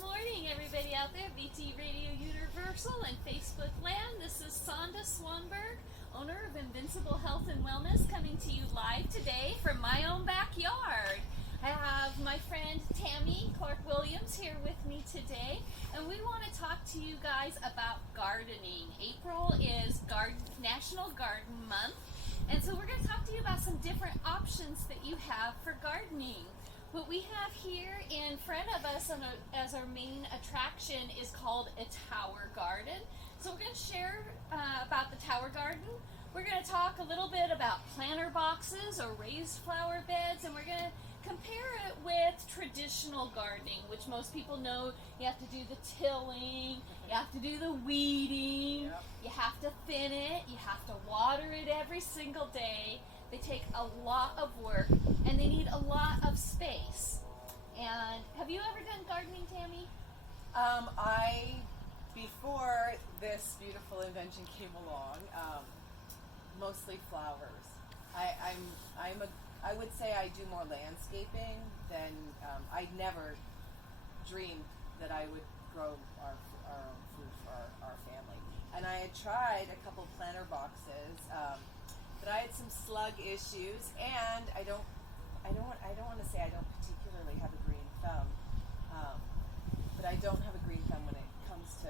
morning, everybody out there, VT Radio Universal and Facebook Land. This is Sonda Swanberg, owner of Invincible Health and Wellness, coming to you live today from my own backyard. I have my friend Tammie Williams here with me today, and we want to talk to you guys about gardening. April is National Garden Month, and so we're going to talk to you about some different options that you have for gardening. What we have here in front of us as our main attraction is called a tower garden. So we're going to share about the tower garden. We're going to talk a little bit about planter boxes or raised flower beds, and we're going to compare it with traditional gardening, which most people know you have to do the tilling, you have to do the weeding, you have to thin it, you have to water it every single day. They take a lot of work, and they need a lot of space. And have you ever done gardening, Tammie? Before this beautiful invention came along, mostly flowers. I would say I do more landscaping than, I never dreamed that I would grow our own food for our family. And I had tried a couple planter boxes, but I had some slug issues, and I don't want to say I don't particularly have a green thumb, but I don't have a green thumb when it comes to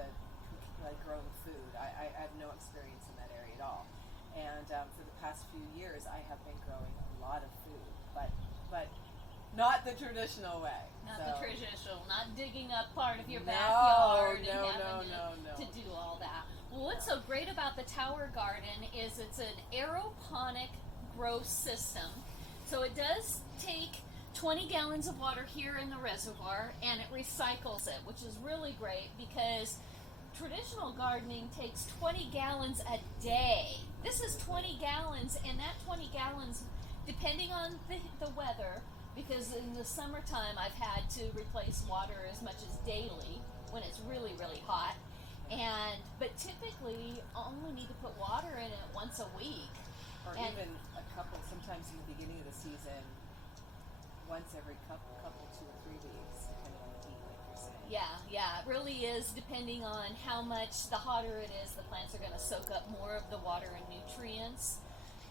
growing food. I have no experience in that area at all, and for the past few years I have been growing a lot of food, but not the traditional way. Not digging up part of your backyard and having to do all that. Well, what's so great about the tower garden is it's an aeroponic growth system. So it does take 20 gallons of water here in the reservoir, and it recycles it, which is really great because traditional gardening takes 20 gallons a day. This is 20 gallons, and that 20 gallons, depending on the weather, because in the summertime I've had to replace water as much as daily when it's really, really hot. But typically only need to put water in it once a week. Or even a couple, sometimes in the beginning of the season, once every couple 2 or 3 weeks, depending on the heat, like you're saying. Yeah, it really is depending on how much, the hotter it is, the plants are going to soak up more of the water and nutrients.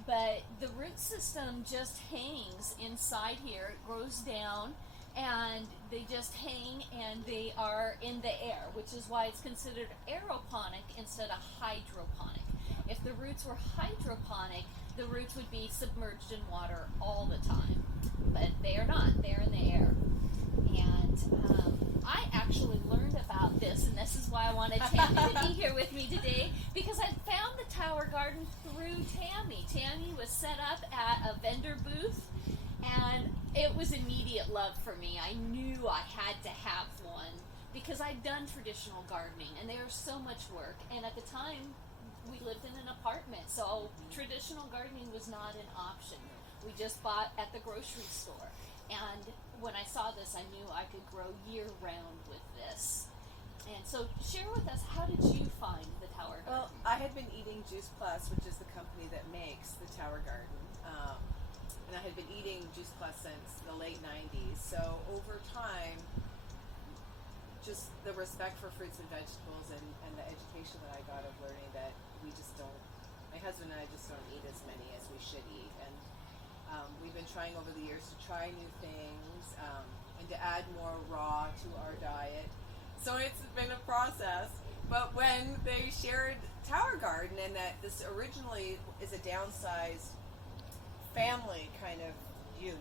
But the root system just hangs inside here. It grows down, and they just hang, and they are in the air, which is why it's considered aeroponic instead of hydroponic. If the roots were hydroponic, the roots would be submerged in water all the time. But they are not. They're in the air. And I actually learned about this, and this is why I wanted Tammie to be here with me today, because I found the tower garden through Tammie. Tammie was set up at a vendor booth, and it was immediate love for me. I knew I had to have one because I'd done traditional gardening, and they were so much work. And at the time, we lived in an apartment, so traditional gardening was not an option. We just bought at the grocery store. And when I saw this, I knew I could grow year-round with this. And so share with us, how did you find the tower garden? Well, I had been eating Juice Plus, which is the company that makes the tower garden. And I had been eating Juice Plus since the late 90s. So over time, just the respect for fruits and vegetables and the education that I got of learning that we just don't, my husband and I just don't eat as many as we should eat. And we've been trying over the years to try new things and to add more raw to our diet. So it's been a process. But when they shared Tower Garden, and that this originally is a downsized family kind of unit,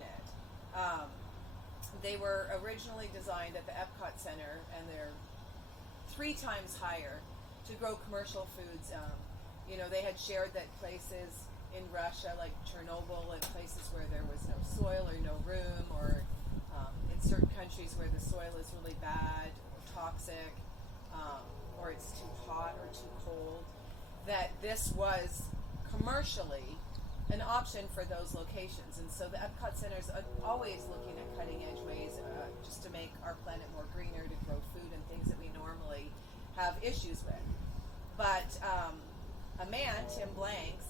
they were originally designed at the Epcot Center, and they're 3 times higher to grow commercial foods. They had shared that places in Russia, like Chernobyl, and places where there was no soil or no room, or in certain countries where the soil is really bad or toxic, or it's too hot or too cold, that this was commercially an option for those locations. And so the Epcot Center is always looking at cutting edge ways just to make our planet more greener, to grow food and things that we normally have issues with. But a man, Tim Blanks,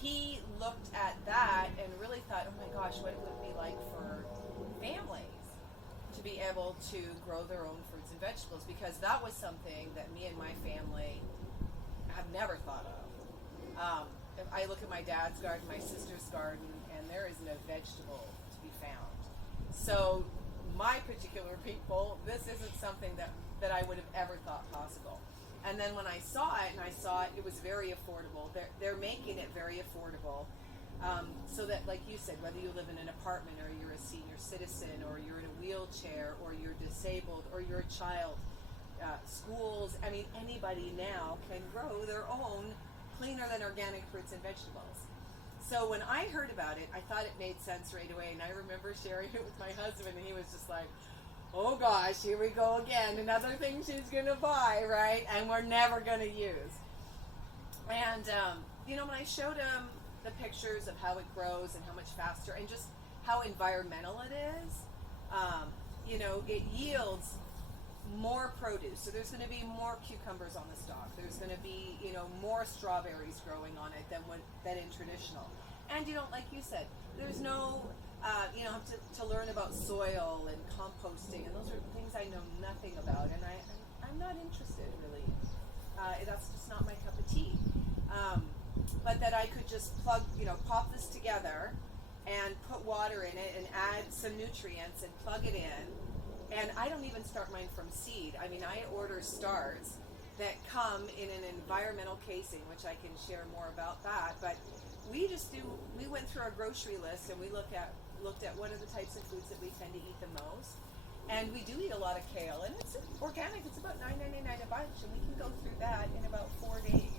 he looked at that and really thought, oh my gosh, what it would be like for families to be able to grow their own fruits and vegetables, because that was something that me and my family have never thought of. If I look at my dad's garden, my sister's garden, and there is no vegetable to be found. So my particular people, this isn't something that I would have ever thought possible. And then when I saw it, it was very affordable. They're making it very affordable, so that, like you said, whether you live in an apartment or you're a senior citizen or you're in a wheelchair or you're disabled or you're a child, schools, I mean, anybody now can grow their own cleaner than organic fruits and vegetables. So when I heard about it, I thought it made sense right away. And I remember sharing it with my husband, and he was just like, oh gosh, here we go again. Another thing she's going to buy, right? And we're never going to use. And, when I showed him the pictures of how it grows and how much faster and just how environmental it is, it yields more produce. So there's going to be more cucumbers on the stalk. There's going to be, more strawberries growing on it than in traditional. And, like you said, there's no, have to learn about soil and composting, and those are things I know nothing about, and I'm not interested really. That's just not my cup of tea. But that I could just pop this together and put water in it and add some nutrients and plug it in. And I don't even start mine from seed. I mean, I order starts that come in an environmental casing, which I can share more about that. But we went through our grocery list and we looked at what are the types of foods that we tend to eat the most. And we do eat a lot of kale, and it's organic. It's about $9.99 a bunch, and we can go through that in about 4 days.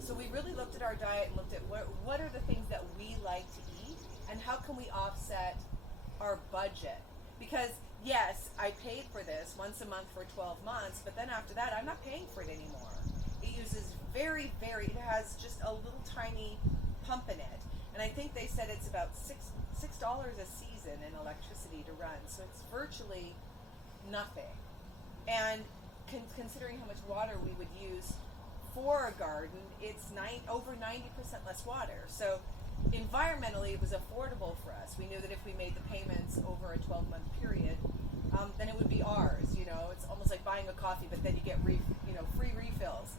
So we really looked at our diet and looked at what are the things that we like to eat, and how can we offset our budget. Because yes, I paid for this once a month for 12 months, but then after that, I'm not paying for it anymore. It uses it has just a little tiny pump in it. And I think they said it's about $6 a season in electricity to run. So it's virtually nothing. And considering how much water we would use for a garden, it's over 90% less water. So environmentally, it was affordable for us. We knew that if we made the payments over a 12-month period, then it would be ours. It's almost like buying a coffee, but then you get free refills.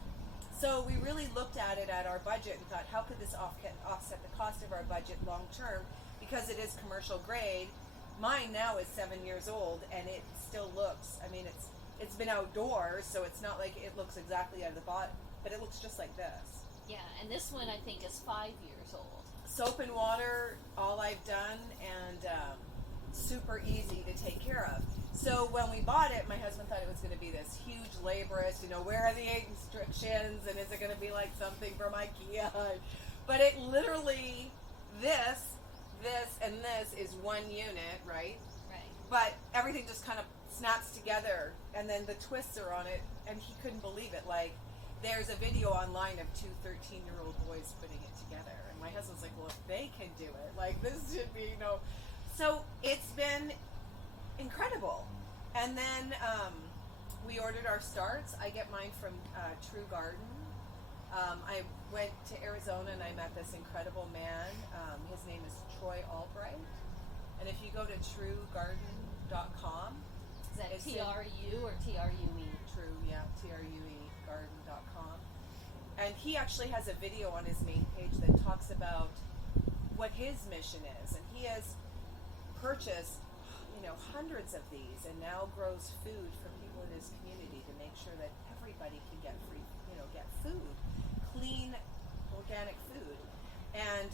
So we really looked at it at our budget and thought, how could this offset the cost of our budget long term? Because it is commercial grade. Mine now is 7 years old, and it still looks. I mean, it's been outdoors, so it's not like it looks exactly out of the bottom, but it looks just like this. Yeah, and this one I think is 5 years old. Soap and water, all I've done, and super easy to take care of. So when we bought it, my husband thought it was going to be this huge, laborious, where are the instructions, and is it going to be like something from IKEA? But it literally, this, and this is one unit, right? Right. But everything just kind of snaps together, and then the twists are on it, and he couldn't believe it. Like, there's a video online of 2 13-year-old boys putting it together, and my husband's like, well, if they can do it, like, this should be, So it's been incredible. And then we ordered our starts. I get mine from True Garden. I went to Arizona and I met this incredible man. His name is Troy Albright. And if you go to truegarden.com. Is that TRU or TRUE? True, yeah, TRUE garden.com. And he actually has a video on his main page that talks about what his mission is. And he has purchased hundreds of these, and now grows food for people in his community to make sure that everybody can get free, get food, clean, organic food. And,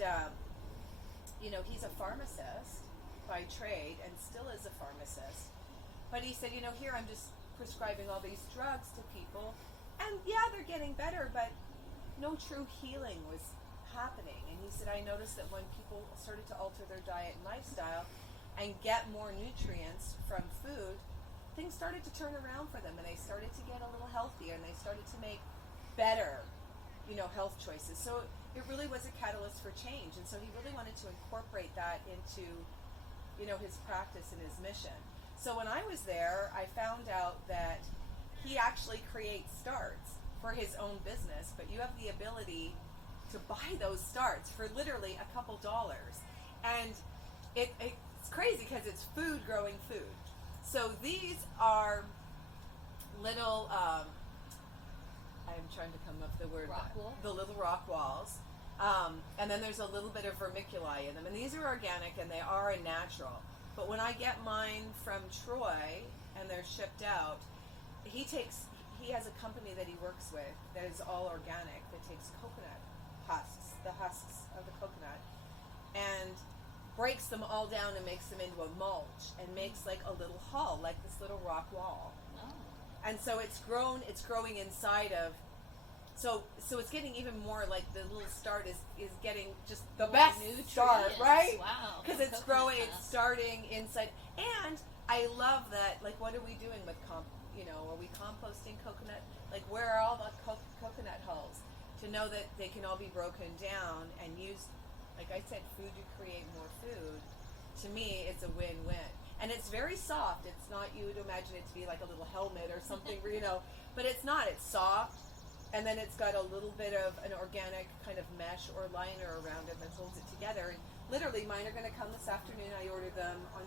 he's a pharmacist by trade and still is a pharmacist. But he said, here I'm just prescribing all these drugs to people, and yeah, they're getting better, but no true healing was happening. And he said, I noticed that when people started to alter their diet and lifestyle and get more nutrients from food, things started to turn around for them, and they started to get a little healthier, and they started to make better, health choices. So it really was a catalyst for change, and so he really wanted to incorporate that into, his practice and his mission. So when I was there, I found out that he actually creates starts for his own business, but you have the ability to buy those starts for literally a couple dollars, and it's it's crazy because it's food growing food. So these are little, I'm trying to come up with the word. Rock wool? The little rock walls. And then there's a little bit of vermiculi in them. And these are organic and they are a natural. But when I get mine from Troy and they're shipped out, he has a company that he works with that is all organic, that takes coconut husks, the husks of the coconut, and breaks them all down and makes them into a mulch and makes like a little hull, like this little rock wall. Oh. And so it's growing inside of, so it's getting even more like the little start is getting just the More best nutrients. start, right? Wow. Because it's Coconut growing, husk. it's starting inside. And I love that, like, what are we doing with are we composting coconut? Like, where are all the coconut hulls? To know that they can all be broken down and used, like I said, food to create more food. To me, it's a win-win. And it's very soft. It's not, you would imagine it to be like a little helmet or something, but it's not. It's soft. And then it's got a little bit of an organic kind of mesh or liner around it that holds it together. And literally, mine are going to come this afternoon. I ordered them on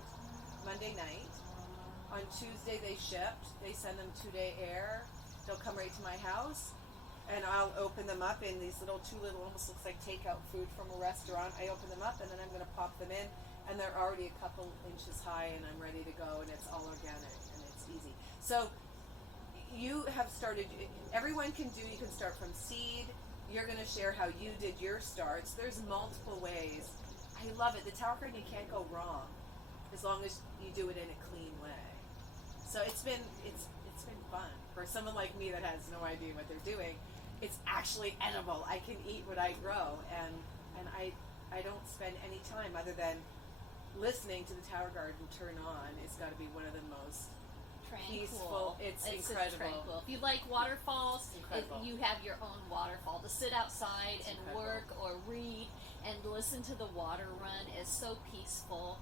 Monday night. On Tuesday, they shipped. They send them 2-day air. They'll come right to my house. And I'll open them up in these almost looks like takeout food from a restaurant. I open them up and then I'm going to pop them in. And they're already a couple inches high and I'm ready to go. And it's all organic and it's easy. So you have started, everyone can do, you can start from seed. You're going to share how you did your starts. There's multiple ways. I love it. The tower garden, you can't go wrong as long as you do it in a clean way. So it's been fun for someone like me that has no idea what they're doing. It's actually edible. I can eat what I grow, and I don't spend any time other than listening to the tower garden turn on. It's got to be one of the most peaceful. It's incredible. Tranquil. If you like waterfalls, you have your own waterfall to sit outside and work or read and listen to the water run is so peaceful.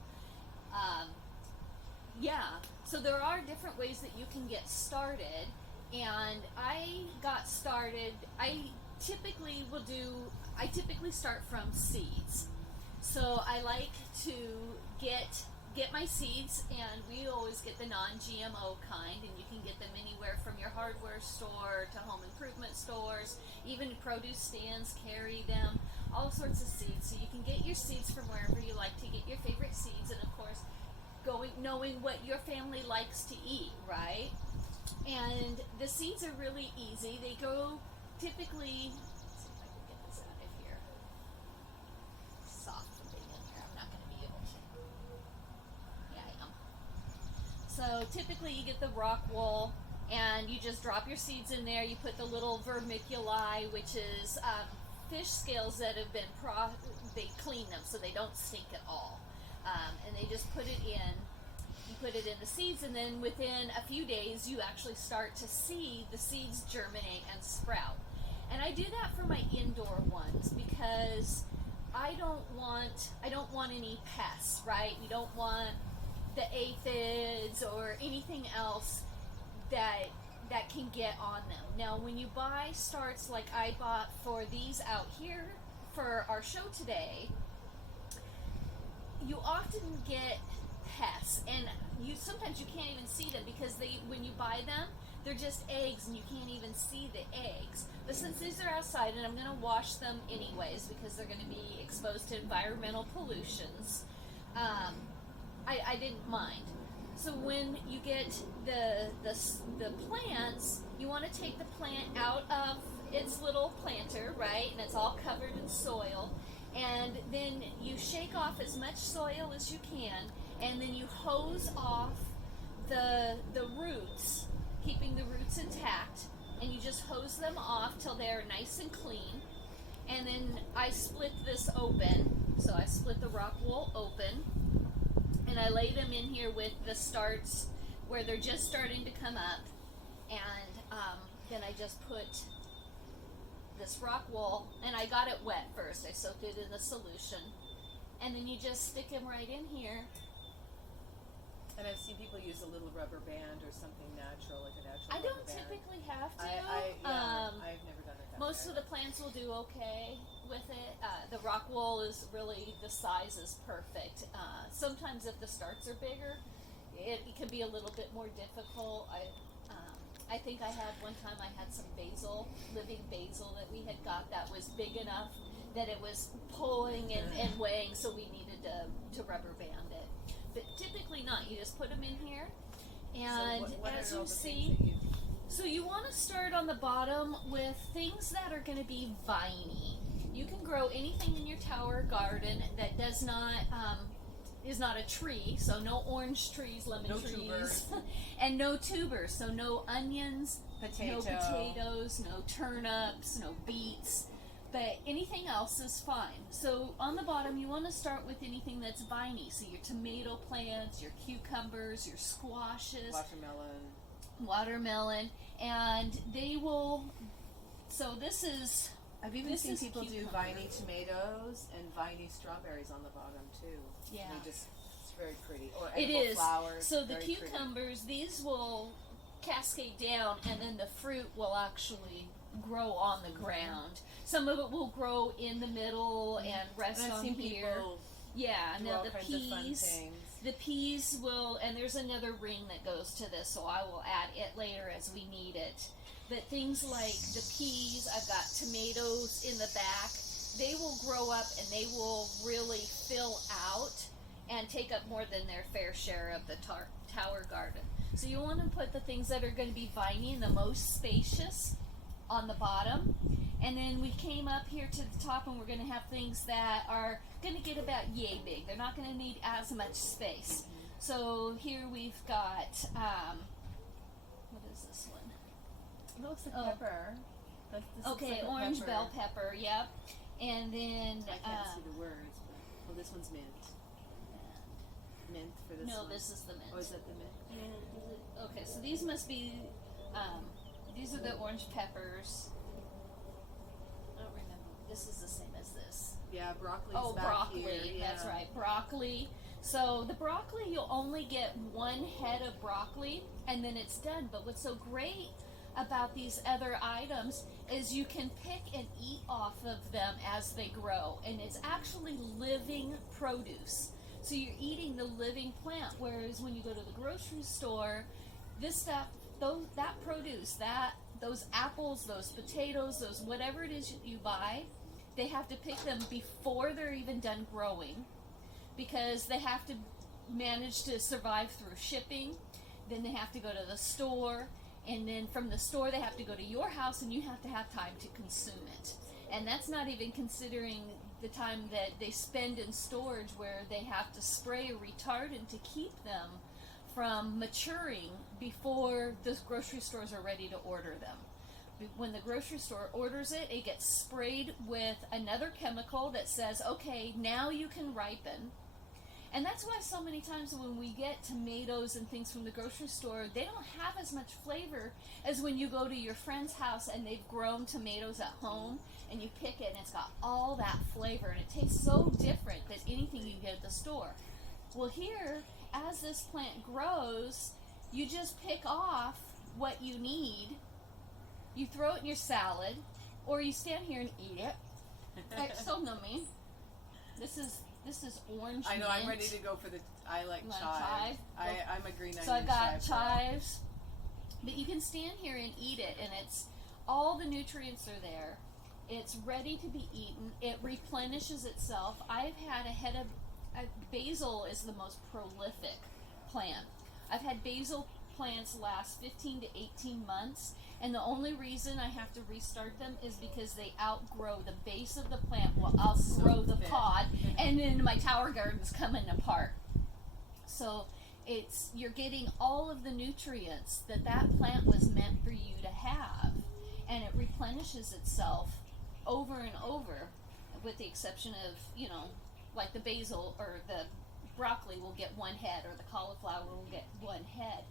So there are different ways that you can get started, and I got started. I typically start from seeds. So I like to get my seeds, and we always get the non-GMO kind, and you can get them anywhere from your hardware store to home improvement stores. Even produce stands carry them, all sorts of seeds. So you can get your seeds from wherever you like to get your favorite seeds, and of course knowing what your family likes to eat, right? And the seeds are really easy. They go typically, let's see if I can get this out of here. Soft thing in here. I'm not going to be able to. Yeah, I am. So typically you get the rock wool and you just drop your seeds in there. You put the little vermiculi, which is fish scales that have been they clean them so they don't stink at all. And they just put it in. You put it in the seeds, and then within a few days, you actually start to see the seeds germinate and sprout. And I do that for my indoor ones because I don't want any pests, right? We don't want the aphids or anything else that can get on them. Now, when you buy starts like I bought for these out here for our show today, you often get pests, and sometimes you can't even see them because when you buy them, they're just eggs and you can't even see the eggs. But since these are outside, and I'm going to wash them anyways because they're going to be exposed to environmental pollutions, I didn't mind. So when you get the plants, you want to take the plant out of its little planter, right? And it's all covered in soil. And then you shake off as much soil as you can, and then you hose off the roots, keeping the roots intact, and you just hose them off till they're nice and clean. And then I split this open, so I split the rock wool open, and I lay them in here with the starts where they're just starting to come up, and then I just put this rock wool, and I got it wet first. I soaked it in the solution, and then you just stick them right in here. And I've seen people use a little rubber band or something natural, like a natural I rubber don't band. typically have to. I've never done it that Most way. of the plants will do okay with it. The rock wool is really, the size is perfect. Sometimes if the starts are bigger, it can be a little bit more difficult. I think I had one time I had some basil, living basil that we had got that was big enough that it was pulling and weighing, so we needed to rubber band it. But typically not. You just put them in here, and so what as are all you the see, things that so you want to start on the bottom with things that are going to be viney. You can grow anything in your tower garden that does not is not a tree, so no orange trees, lemon No trees, tubers. and no tubers, so no onions, no Potato. potatoes, no turnips, no beets, but anything else is fine. So on the bottom, you want to start with anything that's viney, so your tomato plants, your cucumbers, your squashes, watermelon, and they will. So this is. I've even This seen is people do cucumber. viney tomatoes and viney strawberries on the bottom too. Yeah. It's very pretty. Or It edible is. flowers. So the very cucumbers, these will cascade down, and then the fruit will actually grow on the ground. Some of it will grow in the middle and rest And I've on seen here. people Yeah, and do then all the kinds of fun peas. things. The peas will, and there's another ring that goes to this, so I will add it later as we need it. But things like the peas, I've got tomatoes in the back. They will grow up and they will really fill out and take up more than their fair share of the tower garden. So you want to put the things that are going to be viney and the most spacious on the bottom. And then we came up here to the top, and we're going to have things that are going to get about yay big. They're not going to need as much space. So here we've got, what is this one? It looks like Oh. pepper. This looks Okay, like a orange pepper. bell pepper, yep. And then, I can't see the words, but this one's mint. Mint for this no, one. this is the mint. Oh, is that the mint? Okay, so these must be, these are the orange peppers. I don't remember. This is the same as this. Yeah, broccoli's Oh, back broccoli. here. Yeah. That's right, broccoli. So the broccoli, you'll only get one head of broccoli, and then it's done. But what's so great about these other items is you can pick and eat off of them as they grow, and it's actually living produce. So you're eating the living plant, whereas when you go to the grocery store, this stuff, that produce, those apples, those potatoes, those whatever it is you buy, they have to pick them before they're even done growing, because they have to manage to survive through shipping. Then they have to go to the store, and then from the store they have to go to your house, and you have to have time to consume it. And that's not even considering the time that they spend in storage, where they have to spray a retardant to keep them from maturing before the grocery stores are ready to order them. When the grocery store orders it, it gets sprayed with another chemical that says, okay, now you can ripen. And that's why so many times when we get tomatoes and things from the grocery store, they don't have as much flavor as when you go to your friend's house and they've grown tomatoes at home, and you pick it and it's got all that flavor, and it tastes so different than anything you get at the store. Well, here, as this plant grows, you just pick off what you need, you throw it in your salad, or you stand here and eat it. It's so yummy. This is orange I know. mint. I'm ready to go for the. I like You want chive. chive? I'm a green onion. So I got chive girl. chives, but you can stand here and eat it, and it's all the nutrients are there. It's ready to be eaten. It replenishes itself. I've had a head of basil is the most prolific plant. I've had basil plants last 15 to 18 months, and the only reason I have to restart them is because they outgrow the base of the plant will outgrow the thick. pod, and then my tower garden's coming apart. So you're getting all of the nutrients that plant was meant for you to have, and it replenishes itself over and over, with the exception of, like the basil or the broccoli will get one head, or the cauliflower will get one head.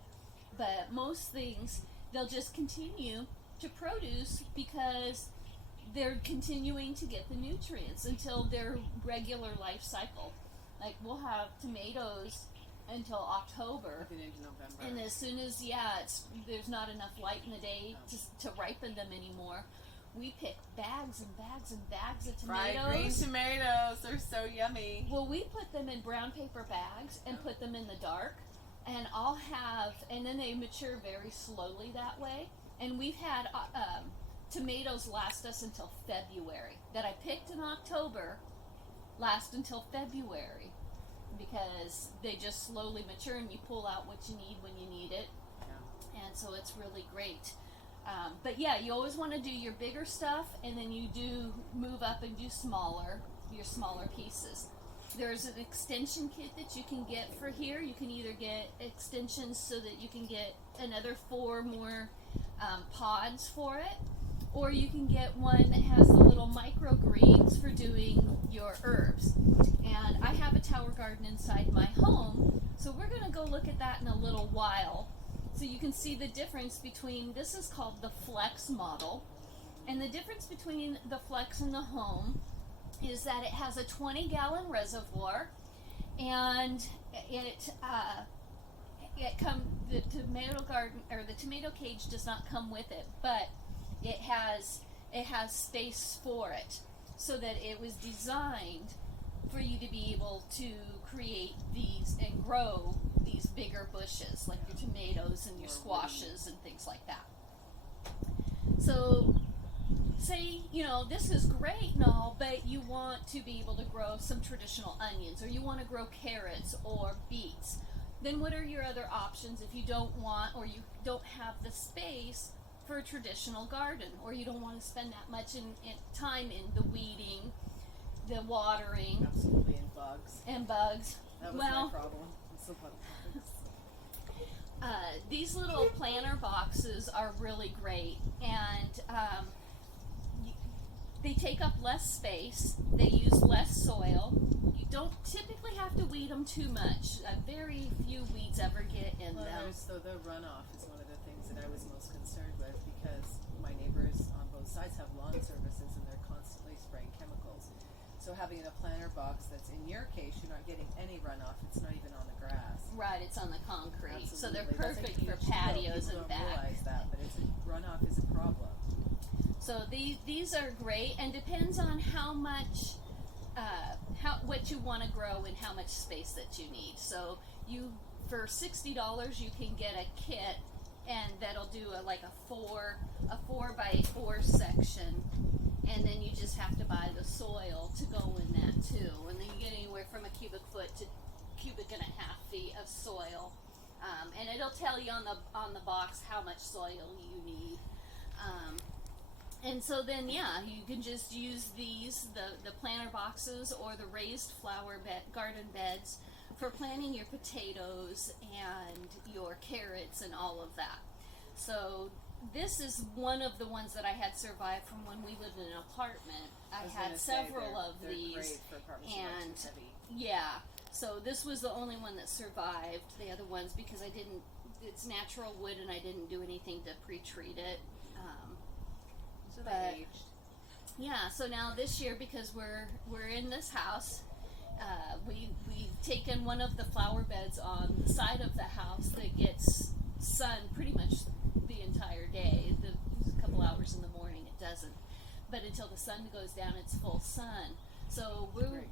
But most things, they'll just continue to produce because they're continuing to get the nutrients until their regular life cycle. Like, we'll have tomatoes until October, Even into November. and as soon as there's not enough light in the day to ripen them anymore, we pick bags and bags and bags of Fried tomatoes. green tomatoes, they're so yummy. Well, we put them in brown paper bags and put them in the dark, and and then they mature very slowly that way. And we've had tomatoes last us until February, that I picked in October, last until February, because they just slowly mature and you pull out what you need when you need it. Yeah. And so it's really great. But yeah, you always want to do your bigger stuff, and then you do move up and do your smaller pieces. There's an extension kit that you can get for here. You can either get extensions so that you can get another 4 more pods for it, or you can get one that has the little microgreens for doing your herbs. And I have a tower garden inside my home, so we're going to go look at that in a little while. So you can see the difference between, this is called the Flex model, and the difference between the Flex and the Home is that it has a 20-gallon reservoir, and the tomato garden, or the tomato cage, does not come with it, but it has space for it, so that it was designed for you to be able to create these and grow these bigger bushes, like your tomatoes and your squashes and things like that. So say, this is great and all, but you want to be able to grow some traditional onions, or you want to grow carrots or beets. Then what are your other options if you don't want, or you don't have the space for a traditional garden, or you don't want to spend that much time in the weeding, the watering, Absolutely, and bugs. That was my problem. It's the bug bugs. These little planter boxes are really great, and they take up less space. They use less soil. You don't typically have to weed them too much. Very few weeds ever get in them. So the runoff is one of the things that I was most concerned with, because my neighbors on both sides have lawn services and they're constantly spraying chemicals. So having a planter box that's, in your case, you're not getting any runoff. It's not even on the grass. Right, it's on the concrete. Absolutely. So they're That's perfect a for huge patios deal. and People don't back. realize that, but runoff is a problem. So these are great, and depends on how much, what you want to grow and how much space that you need. So for $60 you can get a kit, and that'll do a 4 by 4 section, and then you just have to buy the soil to go in that too, and then you get anywhere from a cubic foot to cubic and a half feet of soil, and it'll tell you on the box how much soil you need. And so then, you can just use the planter boxes or the raised garden beds for planting your potatoes and your carrots and all of that. So this is one of the ones that I had survived from when we lived in an apartment. I had several of these, great for apartments and that are too heavy. so this was the only one that survived the other ones, because it's natural wood and I didn't do anything to pre-treat it. So they aged. Yeah, so now this year, because we're in this house, we've taken one of the flower beds on the side of the house that gets sun pretty much the entire day. A couple hours in the morning it doesn't, but until the sun goes down, it's full sun. So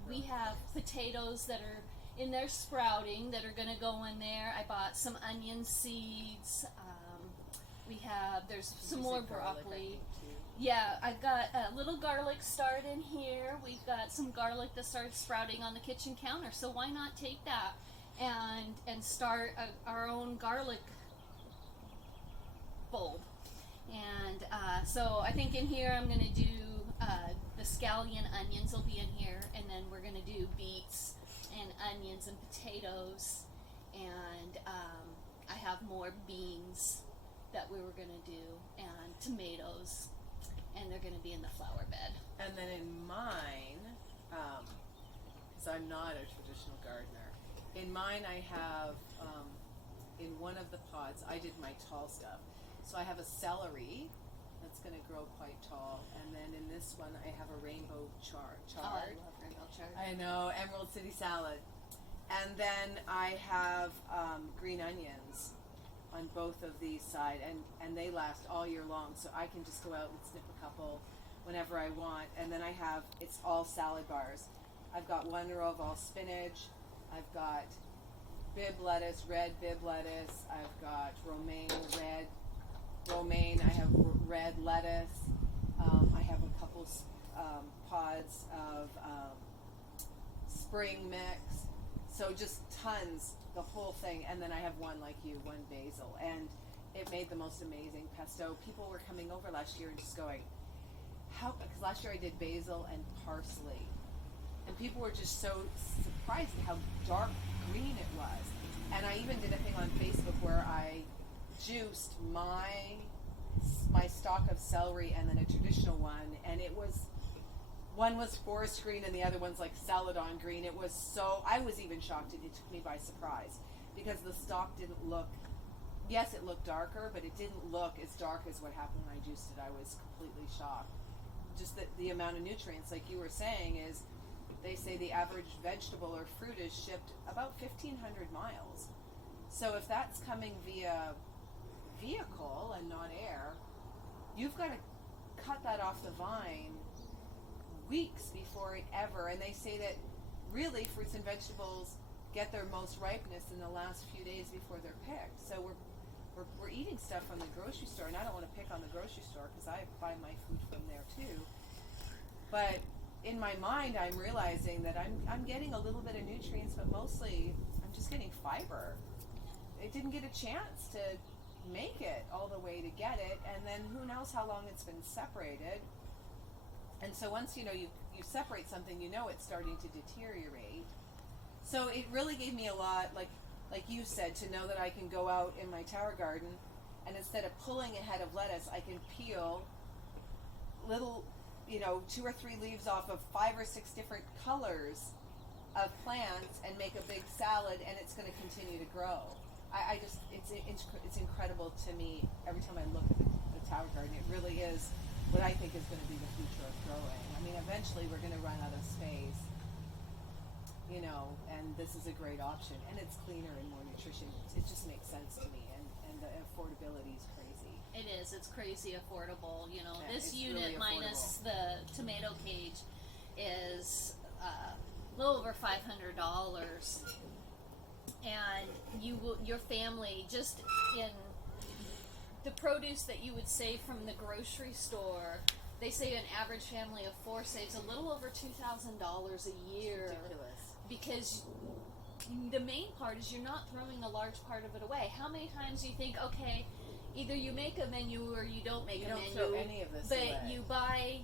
we have potatoes that are in there sprouting that are going to go in there. I bought some onion seeds. There's some more broccoli. Yeah, I've got a little garlic start in here. We've got some garlic that starts sprouting on the kitchen counter. So why not take that and start our own garlic bulb? And so I think in here I'm going to do the scallion onions will be in here, and then we're going to do beets and onions and potatoes, and I have more beans that we were going to do, and tomatoes, and they're going to be in the flower bed. And then in mine, so I'm not a traditional gardener. In mine I have, in one of the pods, I did my tall stuff. So I have a celery that's going to grow quite tall, and then in this one I have a rainbow chard. Oh, I love rainbow chard. I know, Emerald City salad. And then I have green onions on both of these side, and they last all year long, so I can just go out and snip a couple whenever I want. And then I have, it's all salad bars. I've got one row of all spinach. I've got bib lettuce, red bib lettuce. I've got romaine. I have red lettuce. I have a couple pods of spring mix. So just tons, the whole thing. And then I have one basil. And it made the most amazing pesto. People were coming over last year and just going, because last year I did basil and parsley. And people were just so surprised at how dark green it was. And I even did a thing on Facebook where I juiced my stalk of celery and then a traditional one, and one was forest green and the other one's like celadon green. It was I was even shocked. It took me by surprise because the stalk didn't look, yes, it looked darker, but it didn't look as dark as what happened when I juiced it. I was completely shocked. Just the amount of nutrients, like you were saying, is they say the average vegetable or fruit is shipped about 1,500 miles. So if that's coming via vehicle and not air, you've got to cut that off the vine weeks before it ever. And they say that really fruits and vegetables get their most ripeness in the last few days before they're picked. So we're eating stuff from the grocery store, and I don't want to pick on the grocery store because I buy my food from there too. But in my mind, I'm realizing that I'm getting a little bit of nutrients, but mostly I'm just getting fiber. It didn't get a chance to make it all the way to get it, and then who knows how long it's been separated. And so once you separate something, it's starting to deteriorate. So it really gave me a lot, like you said, to know that I can go out in my tower garden, and instead of pulling a head of lettuce, I can peel little 2 or 3 leaves off of 5 or 6 different colors of plants and make a big salad, and it's going to continue to grow. It's incredible to me every time I look at the tower garden. It really is what I think is going to be the future of growing. I mean, eventually we're going to run out of space, and this is a great option, and it's cleaner and more nutrition. It just makes sense to me, and the affordability is crazy. It is. It's crazy affordable. Yeah, this it's unit really minus the tomato cage is a little over $500, and your family, just in the produce that you would save from the grocery store, they say an average family of 4 saves a little over $2,000 a year. Ridiculous. Because the main part is you're not throwing a large part of it away. How many times do you think, okay, either you make a menu or you don't make a menu. You don't throw any of this but away.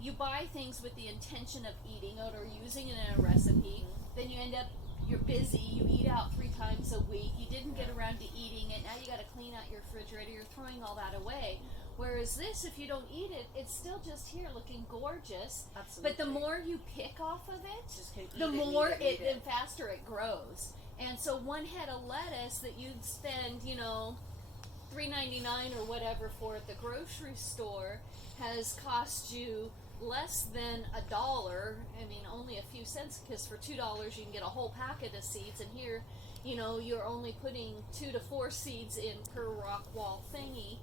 you buy things with the intention of eating it or using it in a recipe. Then you end up, you're busy, you eat out 3 times a week, you didn't get around to eating it, now you got to clean out your refrigerator, you're throwing all that away. Whereas this, if you don't eat it, it's still just here looking gorgeous. Absolutely. But the more you pick off of it, Just can eat the it, more eat it. and faster it grows. And so one head of lettuce that you'd spend, $3.99 or whatever for at the grocery store has cost you less than $1. I mean, only a few cents, because for $2 you can get a whole packet of seeds, and here, you're only putting 2 to 4 seeds in per rock wall thingy,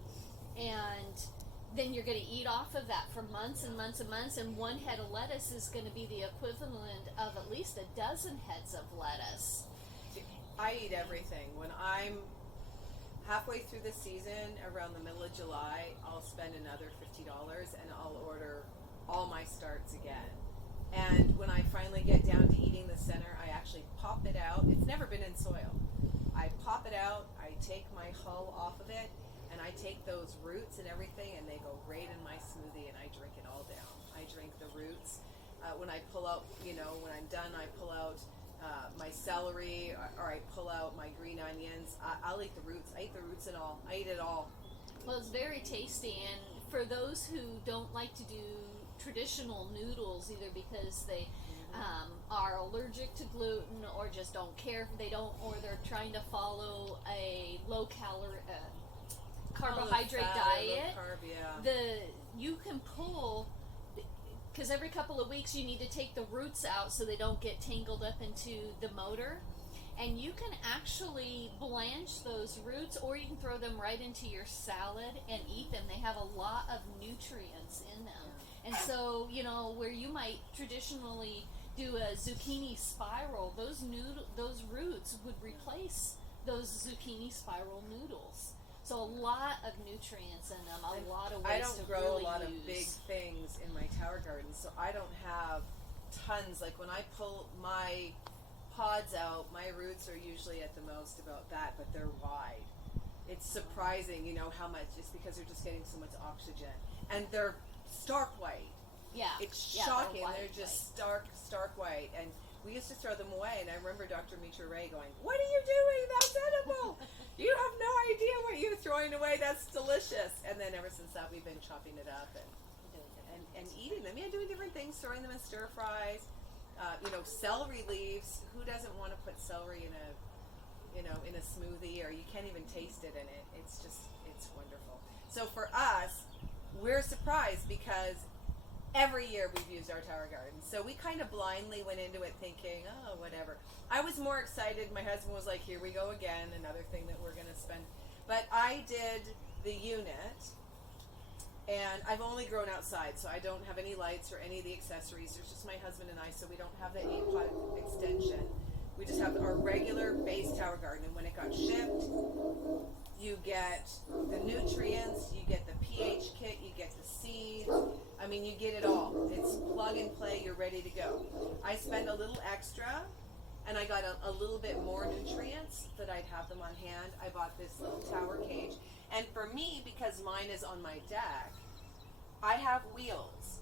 and then you're going to eat off of that for months and months and months, and one head of lettuce is going to be the equivalent of at least a dozen heads of lettuce. I eat everything. When I'm halfway through the season, around the middle of July, I'll spend another $50 and I'll order all my starts again. And when I finally get down to eating the center, I actually pop it out. It's never been in soil. I pop it out, I take my hull off of it, and I take those roots and everything, and they go right in my smoothie, and I drink it all down. I drink the roots. When I pull out, when I'm done, I pull out my celery, or I pull out my green onions. I'll eat the roots. I eat the roots and all. I eat it all. Well, it's very tasty, and for those who don't like to do traditional noodles, either because they are allergic to gluten or just don't care if they don't, or they're trying to follow a low calorie carbohydrate diet, you can pull, because every couple of weeks you need to take the roots out so they don't get tangled up into the motor. and you can actually blanch those roots, or you can throw them right into your salad and eat them. They have a lot of nutrients in them. And so, you know, where you might traditionally do a zucchini spiral, those roots would replace those zucchini spiral noodles. So a lot of nutrients in them, a lot of ways I don't to grow really a lot use. of big things in my tower garden, so I don't have tons. Like when I pull my pods out, my roots are usually at the most about that, but they're wide. It's surprising, you know, how much, it's because they're just getting so much oxygen. And they're stark white. Yeah. It's yeah, shocking. they're They're just stark white. And we used to throw them away, and I remember Dr. Mitra Ray going, "What are you doing? That's edible. You have no idea what you're throwing away. That's delicious." And then ever since that, we've been chopping it up and eating them. Yeah, doing different things, throwing them in stir fries. You know, celery leaves. Who doesn't want to put celery in a smoothie, or you can't even taste it in it. It's wonderful. So for us, we're surprised because every year we've used our tower garden. So we kind of blindly went into it thinking, oh, whatever. I was more excited. My husband was like, here we go again, another thing that we're going to spend. But I did the unit, and I've only grown outside, so I don't have any lights or any of the accessories. There's just my husband and I, so we don't have the 8-pot extension. We just have our regular base tower garden. And when it got shipped, you get the nutrients, you get the pH kit, you get the seeds. I mean, you get it all. It's plug and play, you're ready to go. I spent a little extra, and I got a little bit more nutrients that I'd have them on hand. I bought this little tower cage. And for me, because mine is on my deck, I have wheels.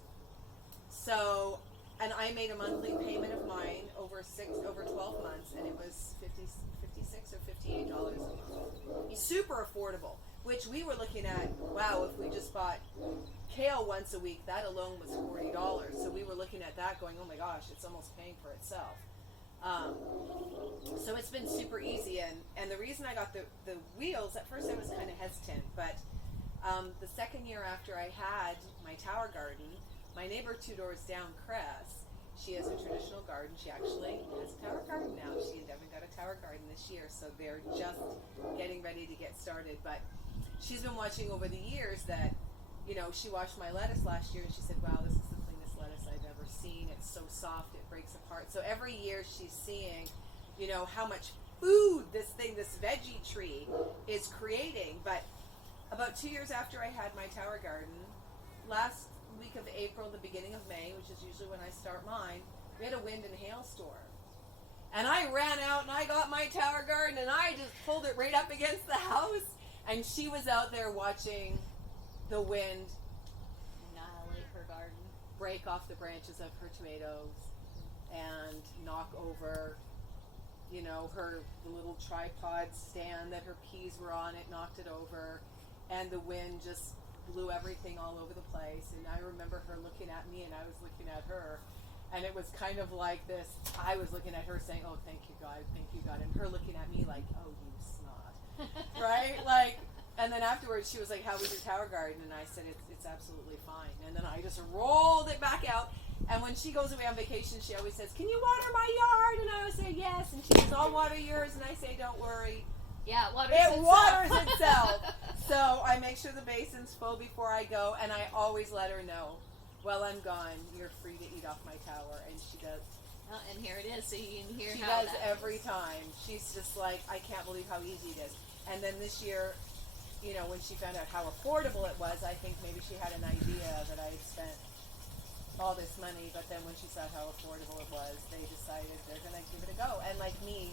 So, and I made a monthly payment of mine over 12 months, and it was $56 or $58 a month. Super affordable, which we were looking at, wow, if we just bought kale once a week, that alone was $40. So we were looking at that going, oh my gosh, it's almost paying for itself. So it's been super easy, and the reason I got the wheels, at first I was kind of hesitant, but the second year after I had my tower garden, my neighbor 2 doors down, Cress, she has a traditional garden. She actually has a tower garden now. She and Devin got a tower garden this year, so they're just getting ready to get started. But she's been watching over the years that, you know, she washed my lettuce last year, and she said, wow, this is the cleanest lettuce I've ever seen. It's so soft, it breaks apart. So every year she's seeing, you know, how much food this veggie tree is creating. But about 2 years after I had my tower garden, last week of April, the beginning of May, which is usually when I start mine, we had a wind and hailstorm. And I ran out and I got my tower garden and I just pulled it right up against the house. And she was out there watching the wind Annihilate her garden. break off the branches of her tomatoes and knock over, you know, the little tripod stand that her peas were on. It knocked it over, and the wind just blew everything all over the place. And I remember her looking at me and I was looking at her, and it was kind of like this. I was looking at her saying, oh, thank you God, and her looking at me like, oh, you snot. Right? Like, and then afterwards she was like, how was your tower garden? And I said, it's absolutely fine. And then I just rolled it back out. And when she goes away on vacation, she always says, can you water my yard? And I always say yes. And she says, I'll water yours. And I say, don't worry. Yeah, it waters itself. So I make sure the basin's full before I go, and I always let her know, while I'm gone, you're free to eat off my tower. And she does. Oh, and here it is, so you can hear she how does every time. She's just like, I can't believe how easy it is. And then this year, you know, when she found out how affordable it was, I think maybe she had an idea that I had spent all this money, but then when she saw how affordable it was, they decided they're going to give it a go. And like me,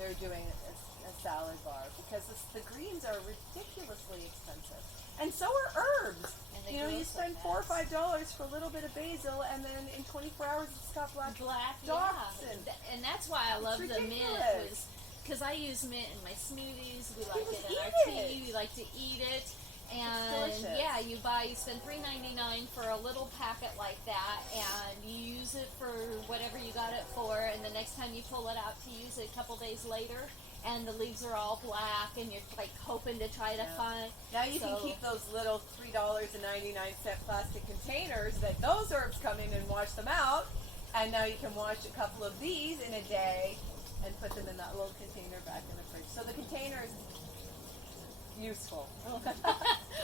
they're doing a salad bar because the greens are ridiculously expensive, and so are herbs. You know, you spend $4 or $5 for a little bit of basil, and then in 24 hours it's got black dots. Yeah. And that's why I love the mint, because I use mint in my smoothies. We like it in our tea. We like to eat it. And yeah, you spend $3.99 for a little packet like that, and you use it for whatever you got it for, and the next time you pull it out to use it a couple days later, and the leaves are all black, and you're like hoping to try to find. Now you can keep those little $3.99 plastic containers that those herbs come in and wash them out, and now you can wash a couple of these in a day, and put them in that little container back in the fridge. So the container is useful.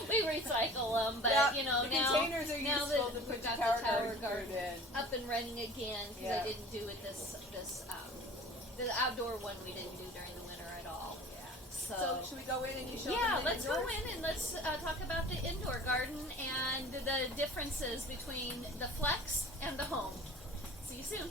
We recycle them, but Yeah, you know the now containers are now useful that to put we've got your the tower garden garden in. up and running again because Yeah. I didn't do it the outdoor one we didn't do during the winter at all. Yeah. So, So should we go in and you show yeah, them the let's go indoors? in and let's talk about the indoor garden and the differences between the flex and the home. See you soon.